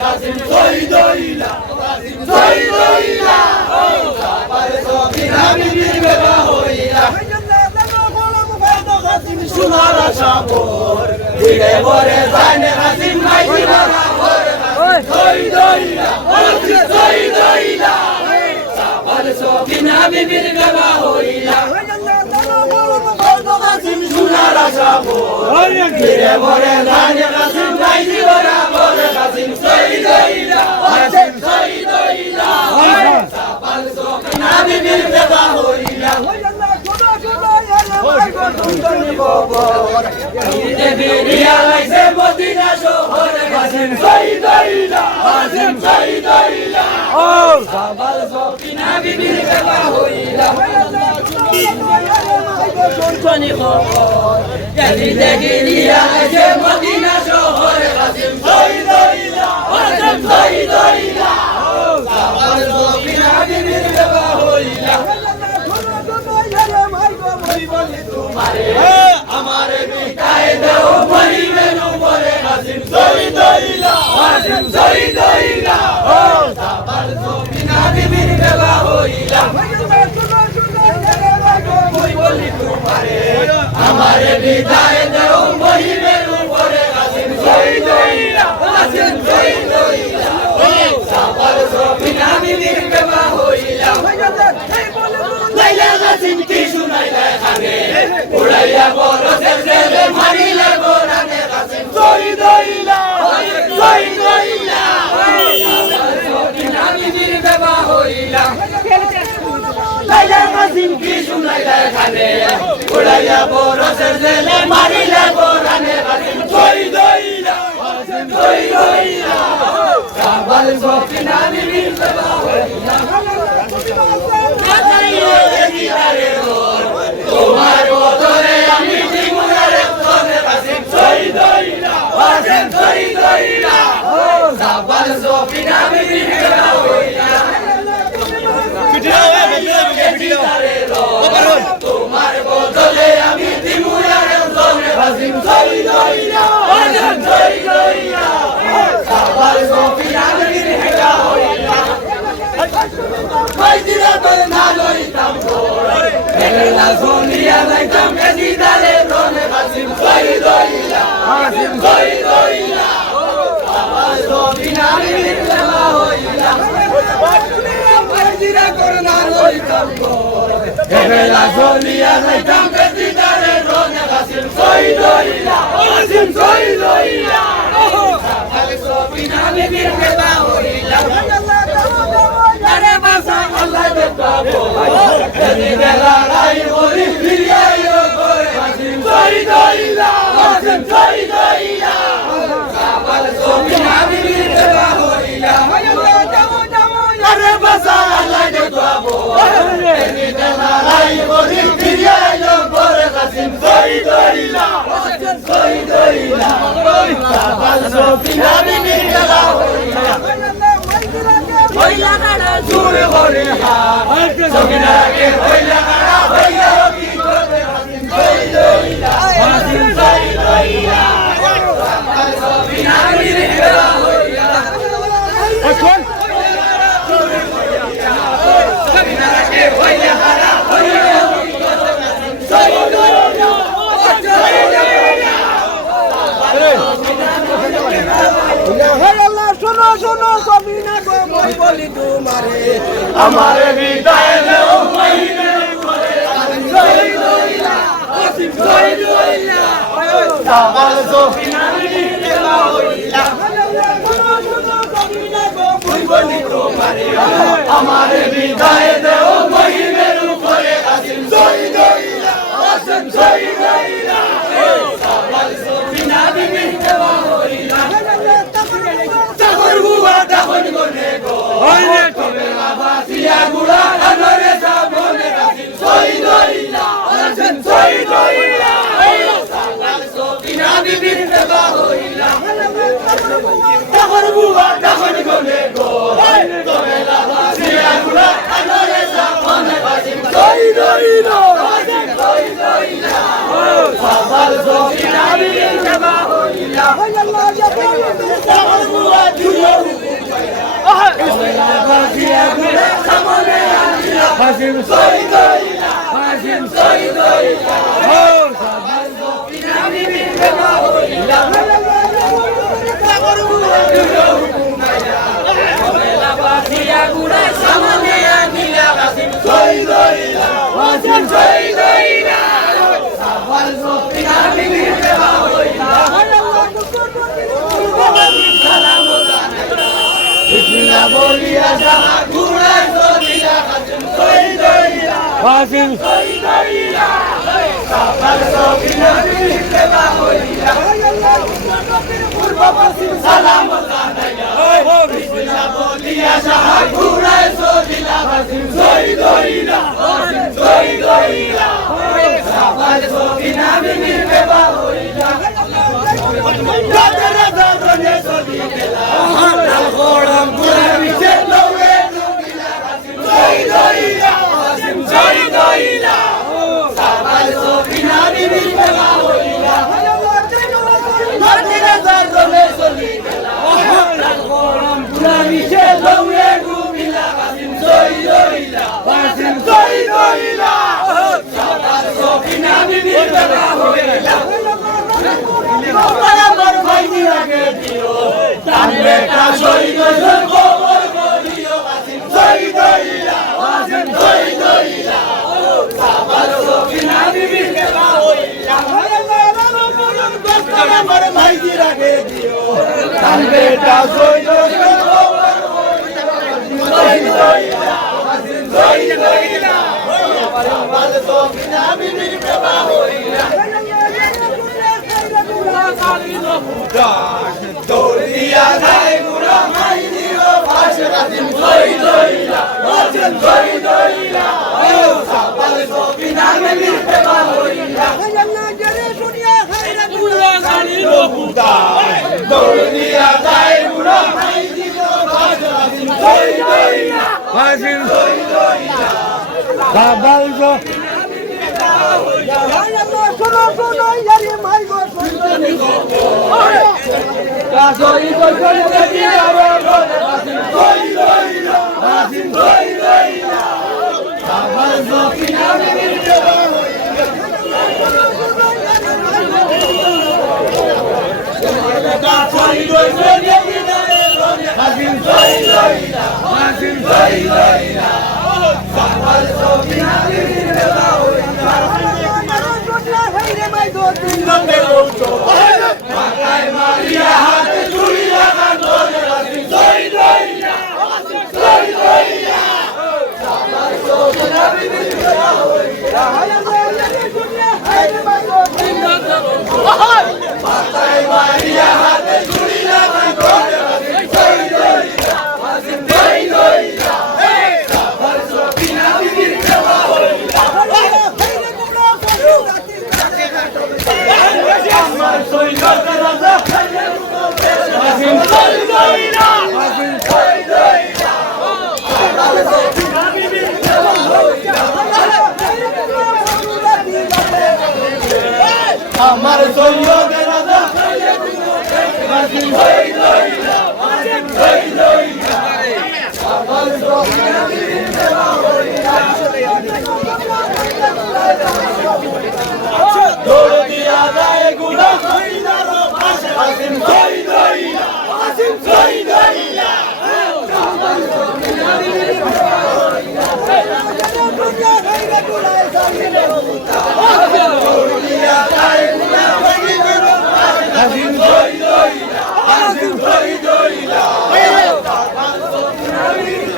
Kasim Soidoila, oh, Sabal Sofina Bibir Beba Hoila, Sunara Shapur, Dire Bore Zane Kasim Maikina Soidoila, Sabal Sofina Bibir Beba Hoila, Kasim Sunara Shapur, Dire Bore Zane Kasim Maikina Kasim Soidoila, Sabal Sofina Bibir Beba Hoila. Kasim Soidoila, oh, Sabal Sofina Bibir Beba Hoila. Kasim Soidoila, oh, Sabal Sofina Bibir Beba Hoila. Amare bitaye deo mari menu bole Kasim Soidoila, oh, Sabal Sofina Bibir Beba Hoila. Amare bitaye deo mari menu bole Kasim Soidoila, oh, Sabal Sofina Bibir Beba Hoila. Laila Kasim kishu naila khane, udaiya boro sele marile borane Kasim Soidoila, Sabal Sofina Bibir Beba Hoila. Laila Kasim kishu naila khane, udaiya boro sele marile borane Kasim Soidoila, Sabal Sofina Bibir Beba Hoila. তোমার বদলে আমি জীবনের তোরে Kasim Soidoila, Sabal Sofina Bibir Beba Hoila. তোমার বদলে আমি জীবনের তোরে Kasim Soidoila, Sabal Sofina Bibir Beba Hoila. Maizira tore na loitam kore, ekla sonia laitam esidare rone Kasim Soidoila, Sabal Sofina Bibir Beba Hoila. Maizira tore na loitam kore, ekla sonia laitam esidare rone Kasim Soidoila, Sabal Sofina Bibir Beba Hoila. Allah de tabo, eni bela rai ori firiayo gore Kasim Soidoila, Sabal Sofina Bibir Beba Hoila. Are basa Allah de tabo, eni bela rai ori firiayo gore Kasim Soidoila, Sabal Sofina Bibir Beba Hoila. Hoila gara jure gore ha, Sofina ke hoila gara hoila ki gore Kasim Soidoila, Sabal Sofina Bibir Beba Hoila. Sofina ke hoila gara hoila ki gore Kasim Soidoila, শোনো সবিনা গো মই বলি তোমারে, আমারে বিদায় দেও মহিনে করে Kasim Soidoila, Sabal Sofina Bibir Beba Hoila. Sabina গো মই বলি তোমারে, আমারে বিদায় দেও মহিনে করে Kasim Soidoila, Sabal Sofina Bibir Beba Hoila. Tahun gone go, tome abasiya gula anore sabone Kasim Soidoila, Sabal Sofina Bibir Beba Hoila. Tahun gone go, tome abasiya gula Hasim শহীদ হইলা Hasim শহীদ হইলা ও সাবাল সফিনা বিবির বেবা হইলা মেলাবাসিয়া গুড়া সামনে আনিলা Hasim শহীদ হইলা Hasim শহীদ হইলা সাবাল সফিনা বিবির বেবা হইলা সালাম জানাইলা বিসমিল্লাহ বলিয়া যাহা ঘুরায় দিলা Hasim শহীদ হইলা Hasim শহীদ হইলা সাবাল সফিনা বিবির বেবা হইলা পূর্ব পশ্চিম সালাম জানাইলা বিসমিল্লাহ বলিয়া যাহা ঘুরায় দিলা Hasim শহীদ হইলা Hasim শহীদ হইলা সাবাল সফিনা বিবির বেবা হইলা রাজা রাজা রনে সদি গেলা গড়ম পুরা বিচে লওয়ে দিলা Hasim শহীদ হইলা Hasim শহীদ হইলা সাবাল সফিনা বিবির বেবা হইলা রাজা রাজা রনে সদি গেলা গড়ম পুরা বিচে লওয়ে দিলা Hasim শহীদ হইলা Hasim শহীদ হইলা সাবাল সফিনা বিবির বেবা হইলা আমার ভাই দিরাকে দিও তার বেটা শহীদ হইছে খবর বলিও Hasim শহীদ হইলা Hasim শহীদ হইলা সাবাল সফিনা বিবির বেবা হইলা আমার ভাই দিরাকে দিও তার বেটা শহীদ হইছে খবর বলিও শহীদ হইলা Hasim শহীদ হইলা সাবাল সফিনা বিবির বেবা হইলা দৌড়িয়া যায় গুড়া মাই দিও ভাষা Hasim শহীদ হইলা Hasim শহীদ হইলা সাবাল সফিনা বিবির বেবা হইলা দৌড়িয়া যায় গুড়া মাই দিও ভাষা Hasim শহীদ হইলা Hasim শহীদ হইলা সাবাল সফিনা বিবির বেবা হইলা শোনো ইয়ারে মাই গো শহীদ হইছে দিয়ারে Hasim শহীদ হইলা Hasim শহীদ হইলা সাবাল সফিনা বিবির বেবা হইলা শহীদ হইছে দিয়ারে Hasim শহীদ হইলা Hasim শহীদ হইলা সাবাল সফিনা বিবির বেবা হইলা মাথায় মারিয়া হাতে চুরি লাগান Hasim শহীদ হইলা Hasim শহীদ হইলা সাবাল সফিনা বিবির বেবা হইলা মাথায় মারিয়া হাতে চুরি লাগান Hasim শহীদ হইলা Hasim শহীদ হইলা সাবাল সফিনা বিবির বেবা হইলা আমার শহীদ রাজা Hasim শহীদ হইলা Hasim শহীদ হইলা সাবাল সফিনা বিবির বেবা হইলা আমার শহীদ রাজা Hasim শহীদ হইলা Hasim শহীদ হইলা সাবাল সফিনা বিবির বেবা হইলা দৌড় দিয়া যায় গুড়া শহীদার ভাষা Hasim শহীদ হইলা Hasim শহীদ হইলা সাবাল সফিনা বিবির বেবা হইলা দৌড় দিয়া যায় গুড়া শহীদার ভাষা Hasim শহীদ হইলা Hasim শহীদ হইলা সাবাল সফিনা বিবির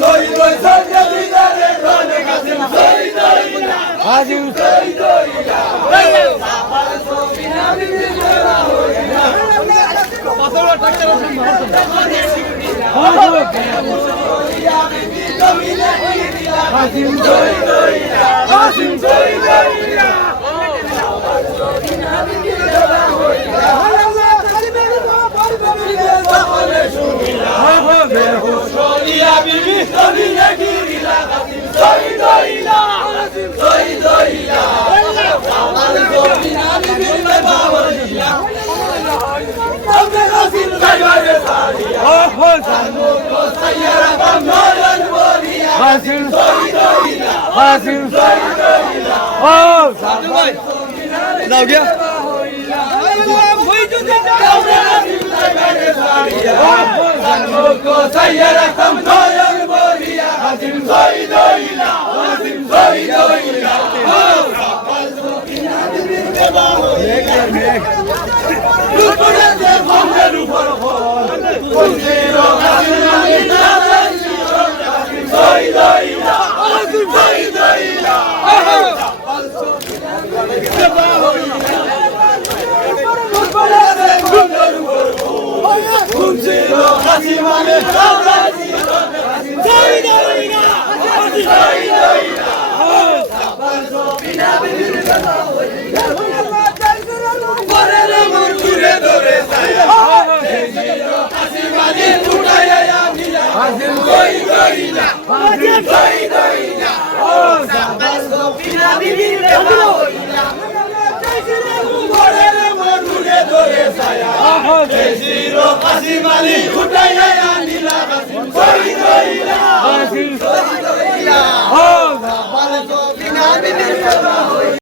শহীদ হইছে দিদারে রনে Hasim শহীদ হইলা Hasim শহীদ হইলা সাবাল সফিনা বিবির বেবা হইলা কতটা টাকা Hasim শহীদ হইলা Hasim শহীদ হইলা সাবাল সফিনা বিবির বেবা হইলা শুনিলা বিবি সবিনে গিরিলা Hasim শহীদ হইলা Hasim শহীদ হইলা সাবাল সফিনা বিবির বেবা হইলা Hasim হাসিম শহীদ হইলা ও সাধু ভাই দাও গিয়া হাসিম শহীদ হইলা হাসিম শহীদ হইলা Kasim Ali,